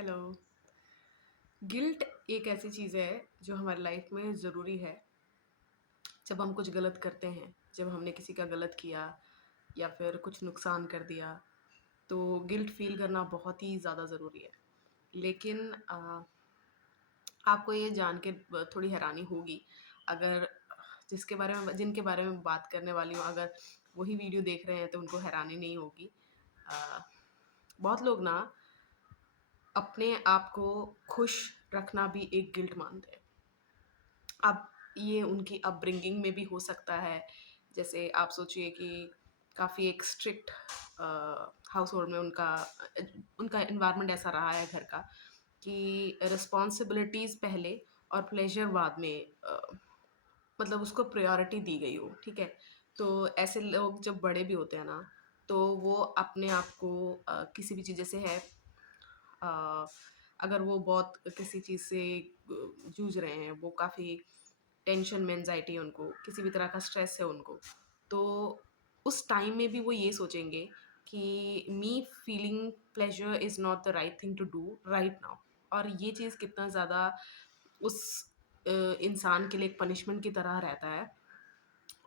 Hello. Guilt एक ऐसी चीज़ है जो हमारी लाइफ में ज़रूरी है। जब हम कुछ गलत करते हैं, जब हमने किसी का गलत किया या फिर कुछ नुकसान कर दिया, तो गिल्ट फ़ील करना बहुत ही ज़्यादा ज़रूरी है। लेकिन आपको ये जान के थोड़ी हैरानी होगी, अगर जिनके बारे में बात करने वाली हूँ, अगर वही वीडियो देख रहे हैं तो उनको हैरानी नहीं होगी। अ, बहुत लोग ना अपने आप को खुश रखना भी एक गिल्ट मानते हैं। अब ये उनकी अपब्रिंगिंग में भी हो सकता है। जैसे आप सोचिए कि काफ़ी एक स्ट्रिक्ट हाउसहोल्ड में उनका एनवायरनमेंट ऐसा रहा है घर का कि रिस्पॉन्सिबिलिटीज़ पहले और प्लेज़र बाद में, मतलब उसको प्रायोरिटी दी गई हो, ठीक है? तो ऐसे लोग जब बड़े भी होते हैं ना, तो वो अपने आप को किसी भी चीज़ जैसे है, अ, अगर वो बहुत किसी चीज़ से जूझ रहे हैं, वो काफ़ी टेंशन में एंग्ज़ायटी है उनको, किसी भी तरह का स्ट्रेस है उनको, तो उस टाइम में भी वो ये सोचेंगे कि me feeling pleasure is not the right thing to do right now. और ये चीज़ कितना ज़्यादा उस इंसान के लिए एक पनिशमेंट की तरह रहता है।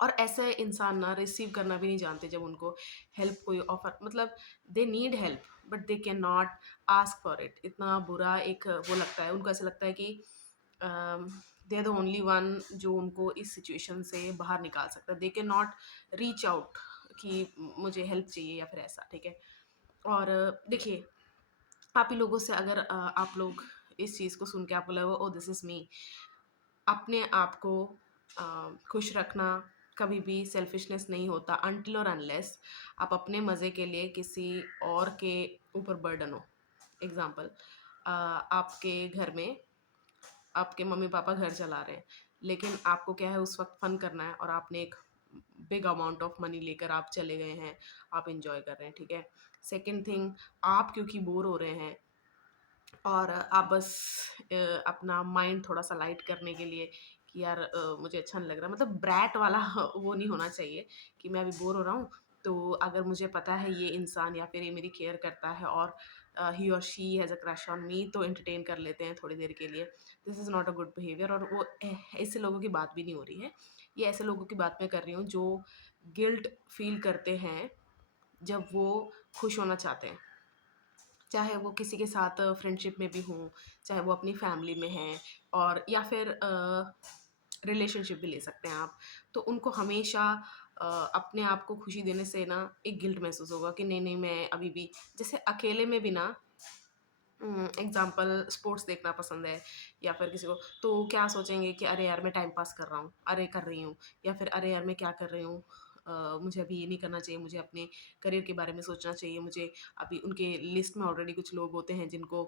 और ऐसे इंसान ना रिसीव करना भी नहीं जानते जब उनको हेल्प कोई ऑफर, मतलब they need help but they can not ask for it. इतना बुरा एक वो लगता है उनको, ऐसा लगता है कि they are the only one जो उनको इस सिचुएशन से बाहर निकाल सकता है। They can not reach out कि मुझे हेल्प चाहिए या फिर ऐसा, ठीक है? और देखिए, आप ही लोगों से अगर आप लोग इस चीज़ को सुन के आपको लगा ओ दिस इज़ मी, अपने आप को खुश रखना कभी भी सेल्फिशनेस नहीं होता अनटिल और अनलेस आप अपने मज़े के लिए किसी और के ऊपर बर्डन हो। एग्ज़ाम्पल, आपके घर में आपके मम्मी-पापा घर चला रहे हैं, लेकिन आपको क्या है उस वक़्त फ़न करना है और आपने एक बिग अमाउंट ऑफ मनी लेकर आप चले गए हैं, आप एन्जॉय कर रहे हैं, ठीक है? सेकंड थिंग, आप क्योंकि बोर हो रहे हैं और आप बस अपना माइंड थोड़ा-सा लाइट करने के लिए कि यार मुझे अच्छा नहीं लग रहा, मतलब ब्रैट वाला वो नहीं होना चाहिए कि मैं अभी बोर हो रहा हूँ, तो अगर मुझे पता है ये इंसान या फिर ये मेरी केयर करता है और ही और she has a crush on me, तो एंटरटेन कर लेते हैं थोड़ी देर के लिए। This is not a good behaviour. और वो ऐसे लोगों की बात भी नहीं हो रही है। ये ऐसे लोगों की बात मैं कर रही हूँ जो गिल्ट फ़ील करते हैं जब वो खुश होना चाहते हैं। चाहे वो किसी के साथ फ्रेंडशिप में भी हों, चाहे वो अपनी फैमिली में हैं, और या फिर रिलेशनशिप भी ले सकते हैं आप। तो उनको हमेशा अपने आप को खुशी देने से ना एक गिल्ट महसूस होगा कि नहीं-नहीं, मैं अभी भी जैसे अकेले में भी ना, एग्ज़ाम्पल स्पोर्ट्स देखना पसंद है या फिर किसी को, तो क्या सोचेंगे कि अरे यार मैं टाइम पास कर रहा हूँ, अरे कर रही हूँ, या फिर अरे यार मैं क्या कर रही हूँ, मुझे अभी ये नहीं करना चाहिए, मुझे अपने करियर के बारे में सोचना चाहिए, मुझे अभी उनके लिस्ट में ऑलरेडी कुछ लोग होते हैं जिनको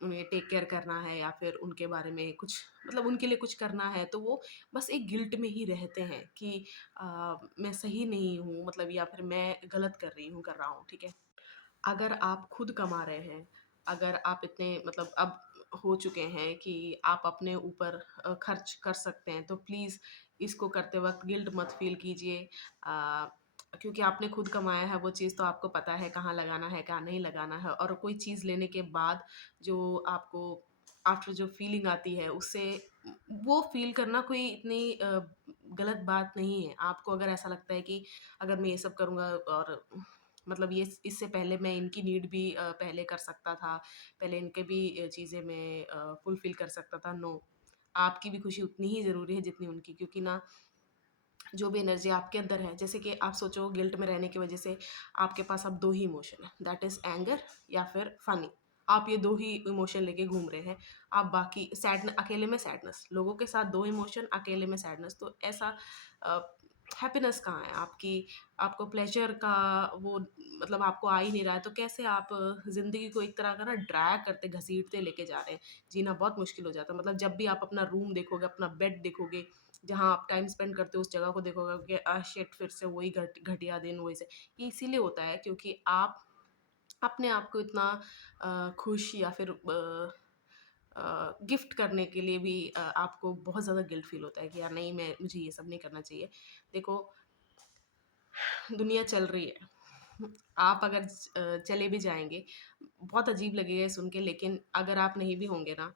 उन्हें टेक केयर करना है या फिर उनके बारे में कुछ, मतलब उनके लिए कुछ करना है, तो वो बस एक गिल्ट में ही रहते हैं कि मैं सही नहीं हूँ, मतलब या फिर मैं गलत कर रही हूँ, कर रहा हूँ, ठीक है? अगर आप खुद कमा रहे हैं, अगर आप इतने मतलब अब हो चुके हैं कि आप अपने ऊपर खर्च कर सकते हैं, तो प्लीज़ इसको करते वक़्त गिल्ट मत फ़ील कीजिए। क्योंकि आपने खुद कमाया है वो चीज़, तो आपको पता है कहाँ लगाना है, कहाँ नहीं लगाना है, और कोई चीज़ लेने के बाद जो आपको आफ्टर जो फ़ीलिंग आती है, उससे वो फ़ील करना कोई इतनी गलत बात नहीं है। आपको अगर ऐसा लगता है कि अगर मैं ये सब करूँगा और मतलब ये इससे पहले मैं इनकी नीड भी पहले कर सकता था, पहले इनके भी चीज़ें मैं फुलफ़िल कर सकता था, नो। आपकी भी खुशी उतनी ही ज़रूरी है जितनी उनकी, क्योंकि ना जो भी एनर्जी आपके अंदर है, जैसे कि आप सोचो गिल्ट में रहने की वज़ह से आपके पास अब 2 ही इमोशन है, दैट इज़ एंगर या फिर फ़नी। आप ये 2 ही इमोशन लेके घूम रहे हैं। आप बाकी अकेले में सैडनेस, लोगों के साथ 2 इमोशन, अकेले में सैडनेस, तो ऐसा अ, हैप्पीनेस कहाँ है आपकी? आपको प्लेज़र का वो मतलब आपको आ ही नहीं रहा है, तो कैसे आप ज़िंदगी को एक तरह का ना ड्रैग करते, घसीटते लेके जा रहे हैं। जीना बहुत मुश्किल हो जाता है। मतलब जब भी आप अपना रूम देखोगे, अपना बेड देखोगे, जहाँ आप टाइम स्पेंड करते हो उस जगह को देखोगे कि शिट, फिर से वही घटिया दिन, वही से। ये इसीलिए होता है क्योंकि आप अपने आप को इतना खुश या फिर गिफ्ट करने के लिए भी आपको बहुत ज़्यादा गिल्ट फ़ील होता है कि यार नहीं, मुझे ये सब नहीं करना चाहिए। देखो, दुनिया चल रही है, आप अगर चले भी जाएँगे, बहुत अजीब लगेगा ये सुन के, लेकिन अगर आप नहीं भी होंगे ना,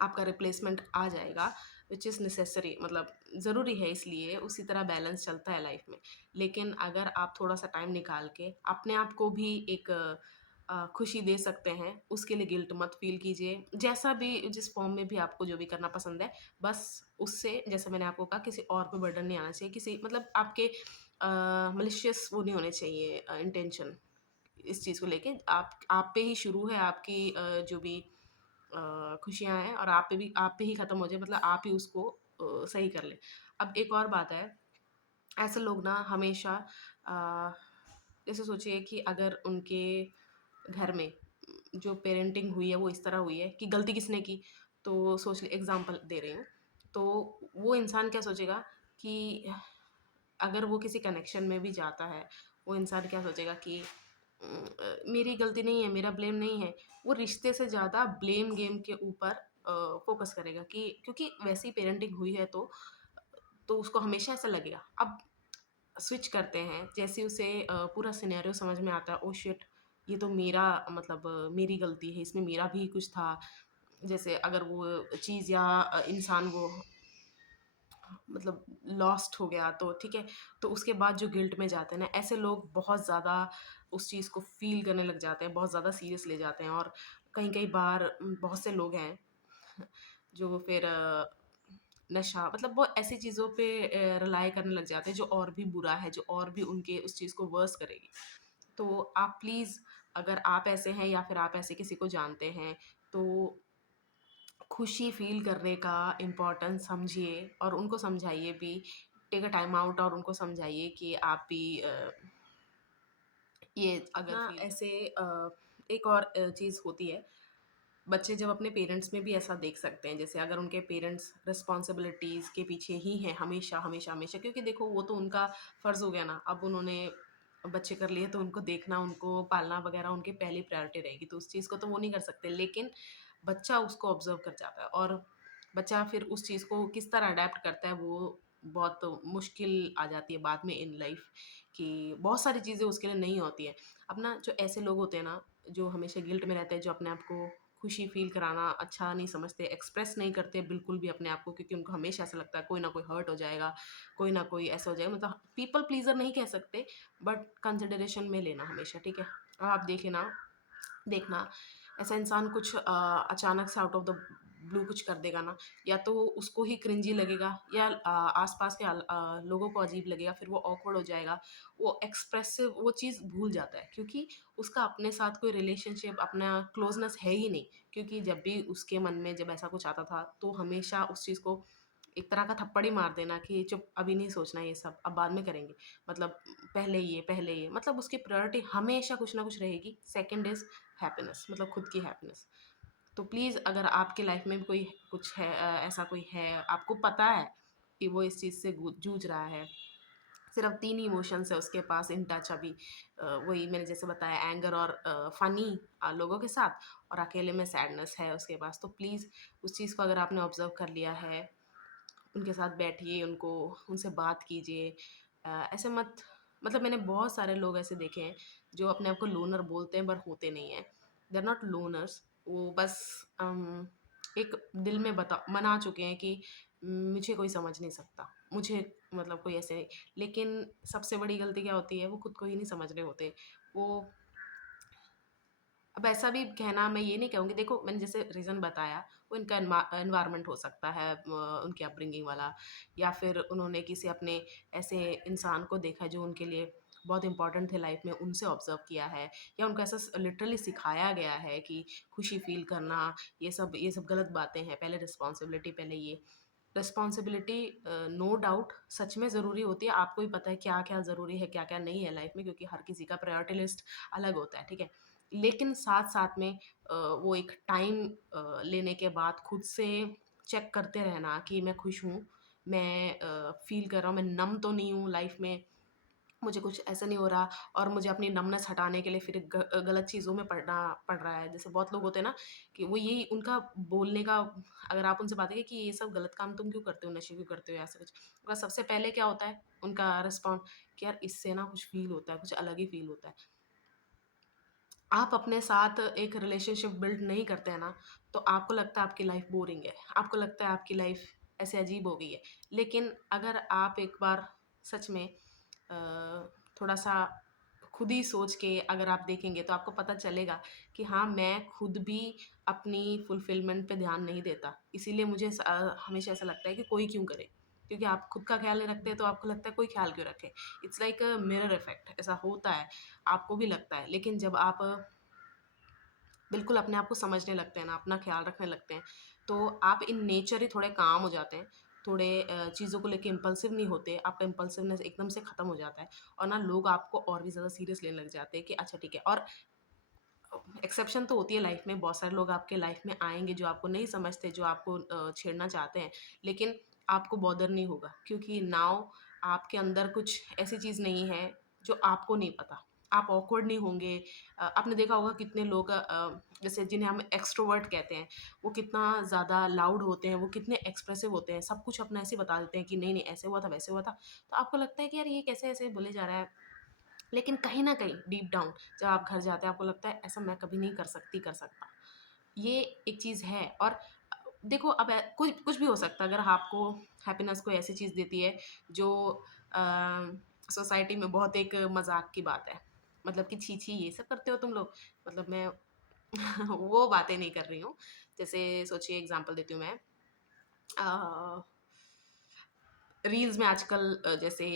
आपका रिप्लेसमेंट आ जाएगा, विच इज़ नेसेसरी, मतलब ज़रूरी है, इसलिए उसी तरह बैलेंस चलता है लाइफ में। लेकिन अगर आप थोड़ा-सा टाइम निकाल के अपने आप को भी एक खुशी दे सकते हैं, उसके लिए गिल्ट मत फ़ील कीजिए। जैसा भी, जिस फ़ॉर्म में भी आपको जो भी करना पसंद है, बस उससे, जैसे मैंने आपको कहा, किसी और पे बर्डन नहीं आना चाहिए, किसी, मतलब आपके मैलिशियस वो नहीं होने चाहिए इंटेंशन इस चीज़ को लेके। आप पे ही शुरू है आपकी जो भी खुशियाँ हैं, और आप पे ही ख़त्म हो जाए, मतलब आप ही उसको सही कर लें। अब एक और बात है, ऐसे लोग ना हमेशा अ, जैसे सोचिए कि अगर उनके घर में जो पेरेंटिंग हुई है वो इस तरह हुई है कि गलती किसने की, तो सोच ले, एग्ज़ाम्पल दे रही हूँ। तो वो इंसान क्या सोचेगा कि अगर वो किसी कनेक्शन में भी जाता है, वो इंसान क्या सोचेगा कि मेरी गलती नहीं है, मेरा ब्लेम नहीं है। वो रिश्ते से ज़्यादा ब्लेम गेम के ऊपर फ़ोकस करेगा कि क्योंकि वैसी पेरेंटिंग हुई है, तो उसको हमेशा ऐसा लगेगा। अब स्विच करते हैं, जैसे उसे पूरा सिनेरियो समझ में आता है, ओह शिट! ये तो मेरा, मतलब मेरी गलती है, इसमें मेरा भी कुछ था। जैसे अगर वो चीज़ या इंसान वो, मतलब लॉस्ट हो गया, तो ठीक है, तो उसके बाद जो गिल्ट में जाते हैं ना, ऐसे लोग बहुत ज़्यादा उस चीज़ को फ़ील करने लग जाते हैं, बहुत ज़्यादा सीरियस ले जाते हैं, और कई-कई बार बहुत से लोग हैं जो फिर नशा, मतलब वो ऐसी चीज़ों पे रिलाय करने लग जाते हैं जो और भी बुरा है, जो और भी उनके उस चीज़ को वर्स करेगी। तो आप प्लीज़, अगर आप ऐसे हैं या फिर आप ऐसे किसी को जानते हैं, तो खुशी फ़ील करने का इम्पोर्टेंस समझिए और उनको समझाइए भी। टेक अ टाइम आउट और उनको समझाइए कि आप भी ये अगर ना ऐसे एक और चीज़ होती है, बच्चे जब अपने पेरेंट्स में भी ऐसा देख सकते हैं, जैसे अगर उनके पेरेंट्स रिस्पॉन्सिबिलिटीज़ के पीछे ही हैं हमेशा, हमेशा, हमेशा, क्योंकि देखो वो तो उनका फ़र्ज़ हो गया ना, अब उन्होंने बच्चे कर लिए, तो उनको देखना, उनको पालना वग़ैरह उनकी पहली प्रायोरिटी रहेगी, तो उस चीज़ को तो वो नहीं कर सकते। लेकिन बच्चा उसको ऑब्ज़र्व कर जाता है, और बच्चा फिर उस चीज़ को किस तरह अडैप्ट करता है, वो बहुत मुश्किल आ जाती है बाद में इन लाइफ़, कि बहुत सारी चीज़ें उसके लिए नहीं होती हैं। अब ना जो ऐसे लोग होते हैं ना, जो हमेशा गिल्ट में रहते हैं, जो अपने आप को खुशी फ़ील कराना अच्छा नहीं समझते, एक्सप्रेस नहीं करते बिल्कुल भी अपने आप को, क्योंकि उनको हमेशा ऐसा लगता है कोई ना कोई हर्ट हो जाएगा, कोई ना कोई ऐसा हो जाएगा, मतलब पीपल प्लीज़र नहीं कह सकते, बट कंसिडरेशन में लेना हमेशा, ठीक है? अब आप देखिए ना, देखना, ऐसा इंसान कुछ अचानक से आउट ऑफ द ब्लू कुछ कर देगा ना, या तो उसको ही क्रिंजी लगेगा, या आस-पास के लोगों को अजीब लगेगा, फिर वो ऑकवर्ड हो जाएगा, वो एक्सप्रेसिव वो चीज़ भूल जाता है, क्योंकि उसका अपने साथ कोई रिलेशनशिप, अपना क्लोज़नेस है ही नहीं। क्योंकि जब भी उसके मन में जब ऐसा कुछ आता था, तो हमेशा उस चीज़ को एक तरह का थप्पड़ ही मार देना कि चुप, अभी नहीं सोचना ये सब, अब बाद में करेंगे। मतलब पहले ये, मतलब उसकी प्रायोरिटी हमेशा कुछ ना कुछ रहेगी। सेकंड इज़ हैप्पीनेस, मतलब खुद की हैप्पीनेस। तो प्लीज़, अगर आपके लाइफ में भी कोई कुछ है, ऐसा कोई है, आपको पता है कि वो इस चीज़ से जूझ रहा है, सिर्फ 3 इमोशंस है उसके पास इन टच अभी, वही मैंने जैसे बताया, एंगर और फ़नी लोगों के साथ, और अकेले में सैडनेस है उसके पास, तो प्लीज़ उस चीज़ को अगर आपने ऑब्ज़र्व कर लिया है, उनके साथ बैठिए, उनसे बात कीजिए। ऐसे मत, मतलब मैंने बहुत सारे लोग ऐसे देखे हैं जो अपने आप को लोनर बोलते हैं पर होते नहीं हैं। दे आर नॉट लोनर्स, वो बस एक दिल में मना चुके हैं कि मुझे कोई समझ नहीं सकता, मुझे, मतलब कोई ऐसे नहीं। लेकिन सबसे बड़ी गलती क्या होती है, वो खुद को ही नहीं समझ रहे होते। वो, अब ऐसा भी कहना, मैं ये नहीं कहूँगी, देखो मैंने जैसे रीज़न बताया, वो इनका एनवायरनमेंट हो सकता है, उनकी अपब्रिंगिंग वाला, या फिर उन्होंने किसी अपने ऐसे इंसान को देखा है जो उनके लिए बहुत इंपॉर्टेंट थे लाइफ में, उनसे ऑब्जर्व किया है, या उनको ऐसा लिटरली सिखाया गया है कि खुशी फील करना, ये सब गलत बातें हैं, पहले रिस्पॉन्सिबिलिटी, पहले ये रिस्पॉन्सिबिलिटी, नो डाउट सच में ज़रूरी होती है। आपको ही पता है क्या क्या ज़रूरी है, क्या क्या नहीं है लाइफ में, क्योंकि हर किसी का प्रायोरिटी लिस्ट अलग होता है, ठीक है? लेकिन साथ-साथ में वो एक टाइम लेने के बाद खुद से चेक करते रहना कि मैं खुश हूँ, मैं फ़ील कर रहा हूँ, मैं नम तो नहीं हूँ लाइफ़ में, मुझे कुछ ऐसा नहीं हो रहा और मुझे अपनी नमनेस हटाने के लिए फिर गलत चीज़ों में पड़ना पड़ रहा है। जैसे बहुत लोग होते हैं ना कि वो यही उनका बोलने का, अगर आप उनसे बात करें कि ये सब गलत काम तुम क्यों करते हो, नशे क्यों करते हो या ऐसा कुछ, उनका सबसे पहले क्या होता है, उनका रिस्पॉन्ड कि यार इससे ना कुछ फ़ील होता है, कुछ अलग ही फ़ील होता है। आप अपने साथ एक रिलेशनशिप बिल्ड नहीं करते हैं ना, तो आपको लगता है आपकी लाइफ़ बोरिंग है, आपको लगता है आपकी लाइफ़ ऐसे अजीब हो गई है। लेकिन अगर आप एक बार सच में थोड़ा-सा खुद ही सोच के अगर आप देखेंगे तो आपको पता चलेगा कि हाँ, मैं खुद भी अपनी फुलफ़िलमेंट पे ध्यान नहीं देता। इसीलिए मुझे हमेशा ऐसा लगता है कि कोई क्यों करे? क्योंकि आप खुद का ख़्याल नहीं रखते तो आपको लगता है कोई ख़्याल क्यों रखे? It's like a mirror effect, ऐसा होता है, आपको भी लगता है। लेकिन जब आप बिल्कुल अपने आप को समझने लगते हैं ना, अपना ख़्याल रखने लगते हैं, तो आप इन नेचर ही थोड़े काम हो जाते हैं, थोड़े चीज़ों को लेके इम्पल्सिव नहीं होते, आपका इम्पल्सिवनेस एकदम से ख़त्म हो जाता है और ना लोग आपको और भी ज़्यादा सीरियस लेने लग जाते हैं कि अच्छा ठीक है। और एक्सेप्शन तो होती है लाइफ़ में, बहुत सारे लोग आपके लाइफ़ में आएँगे जो आपको नहीं समझते, जो आपको छेड़ना चाहते हैं, लेकिन आपको बॉदर नहीं होगा क्योंकि नाउ आपके अंदर कुछ ऐसी चीज़ नहीं है जो आपको नहीं पता। आप ऑकवर्ड नहीं होंगे। आपने देखा होगा कितने लोग जैसे जिन्हें हम एक्सट्रोवर्ट कहते हैं, वो कितना ज़्यादा लाउड होते हैं, वो कितने एक्सप्रेसिव होते हैं, सब कुछ अपना ऐसे बता देते हैं कि नहीं-नहीं ऐसे हुआ था, वैसे हुआ था। तो आपको लगता है कि यार ये कैसे ऐसे बोले जा रहा है? लेकिन कहीं न कहीं डीप डाउन जब आप घर जाते हैं आपको लगता है ऐसा मैं कभी नहीं कर सकती, कर सकता। ये एक चीज़ है। और देखो अब कुछ कुछ भी हो सकता है, अगर आपको हैप्पीनेस कोई ऐसी चीज़ देती है जो अ, सोसाइटी में बहुत एक मज़ाक की बात है। मतलब कि छी, छी ये सब करते हो तुम लोग? मतलब मैं वो बातें नहीं कर रही हूँ। जैसे सोचिए एग्ज़ाम्पल देती हूँ मैं। अ, रील्स में आजकल जैसे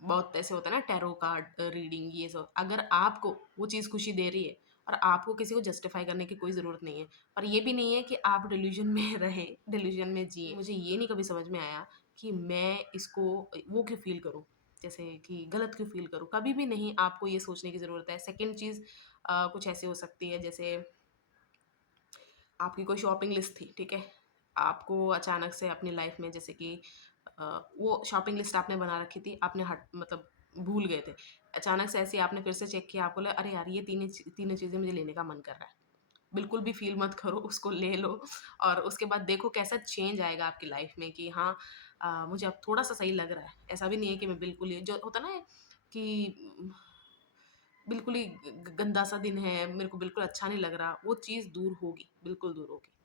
बहुत ऐसे होता है ना टैरो कार्ड रीडिंग ये सब, अगर आपको वो चीज़ खुशी दे रही है और आपको किसी को जस्टिफाई करने की कोई ज़रूरत नहीं है, और ये भी नहीं है कि आप डिल्यूजन में रहें, डिल्यूजन में जिएँ। मुझे ये नहीं कभी समझ में आया कि मैं इसको वो क्यों फ़ील करूँ, जैसे कि गलत क्यों फ़ील करूँ? कभी भी नहीं, आपको ये सोचने की ज़रूरत है। सेकंड चीज़ कुछ ऐसी हो सकती है जैसे आपकी कोई शॉपिंग लिस्ट थी, ठीक है? आपको अचानक से अपनी लाइफ़ में जैसे कि वो शॉपिंग लिस्ट आपने बना रखी थी, आपने मतलब भूल गए थे। अचानक से ऐसे ही आपने फिर से चेक किया, आपको लगा अरे यार ये तीनों चीज़ें मुझे लेने का मन कर रहा है। बिल्कुल भी फ़ील मत करो, उसको ले लो और उसके बाद देखो कैसा चेंज आएगा आपकी लाइफ़ में कि हाँ, मुझे अब थोड़ा-सा सही लग रहा है। ऐसा भी नहीं है कि मैं बिल्कुल ही, जो होता है ना कि बिल्कुल ही गंदा-सा दिन है, मेरे को बिल्कुल अच्छा नहीं लग रहा, वो चीज़ दूर होगी, बिल्कुल दूर होगी।